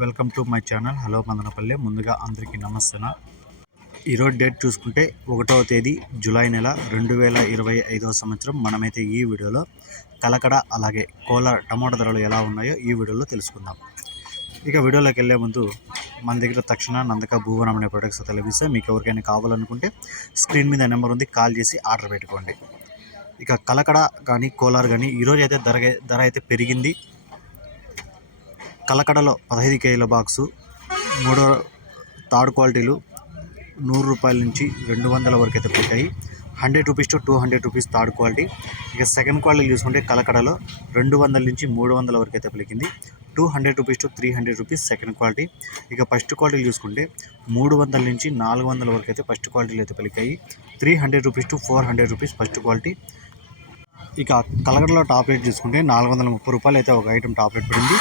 Welcome to my channel. Hello Madanapalle. ముందుగా అందరికీ నమస్తేనా? ఈరోజు డేట్ చూసుకుంటే ఒకటవ తేదీ జూలై నెల రెండు వేల ఇరవై ఐదవ సంవత్సరం. మనమైతే ఈ వీడియోలో కలకడ అలాగే కోలార్ టమాటా ధరలు ఎలా ఉన్నాయో ఈ వీడియోలో తెలుసుకుందాం. ఇక వీడియోలోకి వెళ్ళే ముందు మన దగ్గర తక్షణ నందక భూవనం అనే ప్రొడక్ట్స్ అయితే మీకు ఎవరికైనా కావాలనుకుంటే స్క్రీన్ మీద నెంబర్ ఉంది కాల్ చేసి ఆర్డర్ పెట్టుకోండి. ఇక కలకడ కానీ కోలార్ కానీ ఈరోజు అయితే ధర ధర అయితే పెరిగింది. కలకడలో పదహైదు కేజీల బాక్సు మూడో థర్డ్ క్వాలిటీలు నూరు రూపాయల నుంచి రెండు వందల వరకు అయితే పెట్టాయి. Hundred rupees to two hundred rupees third quality. ఇక సెకండ్ క్వాలిటీ చూసుకుంటే కలకడలో రెండు వందల నుంచి మూడు వందల వరకు అయితే పలికింది. Two hundred rupees to three hundred rupees second quality. ఇక ఫస్ట్ క్వాలిటీ చూసుకుంటే మూడు వందల నుంచి నాలుగు వందల వరకు అయితే ఫస్ట్ క్వాలిటీలు అయితే పలికాయి. Three hundred rupees to four hundred rupees first quality. ఇక కలగడలో టాప్ రేట్ చూసుకుంటే నాలుగు వందల ముప్పై రూపాయలు అయితే ఒక ఐటమ్ టాప్ రేట్ పడింది.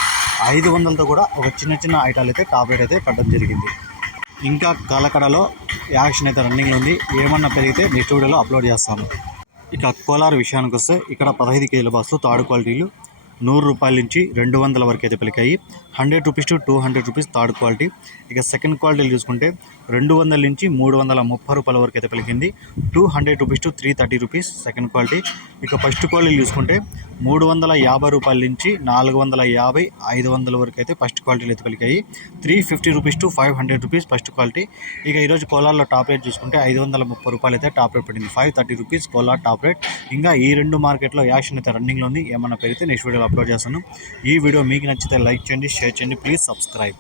ఐదు వందలతో కూడా ఒక చిన్న చిన్న ఐటాలు అయితే టాప్ రేట్ అయితే పడడం జరిగింది. ఇంకా కలకడలో యాక్షన్ అయితే రన్నింగ్లో ఉంది. ఏమన్నా పెరిగితే నెక్స్ట్ వీడియోలో అప్లోడ్ చేస్తాను. ఇక కోలార్ విషయానికి వస్తే ఇక్కడ పదహైదు కేజీల బాక్స్ థర్డ్ క్వాలిటీలు నూరు రూపాయల నుంచి రెండు వందల వరకు అయితే పలికాయి. Hundred rupees to two hundred rupees third quality. ఇక సెకండ్ క్వాలిటీలు చూసుకుంటే రెండు వందల నుంచి మూడు వందల ముప్పై రూపాయల వరకు అయితే పలికింది two hundred rupees to three thirty rupees second quality. ఇక ఫస్ట్ క్వాలిటీ చూసుకుంటే మూడు వందల యాభై రూపాయల నుంచి నాలుగు వందల యాభై ఐదు వందల వరకు అయితే ఫస్ట్ క్వాలిటీలు అయితే పలికాయి three fifty rupees to five hundred rupees first quality. ఇక ఈరోజు కోలార్లో టాప్ రేట్ చూసుకుంటే ఐదు వందల ముప్పై రూపాయలు అయితే టాప్ రేట్ పడింది five thirty rupees Kolar top rate. ఇంకా ఈ రెండు మార్కెట్లో యాక్షన్ అయితే రన్నింగ్లో ఉంది. ఏమన్నా పెరిగితే నెక్స్ట్ వీడియోలో అప్లోడ్ చేస్తాను. ఈ వీడియో మీకు నచ్చితే లైక్ చేయండి షేర్ చేయండి. Please subscribe.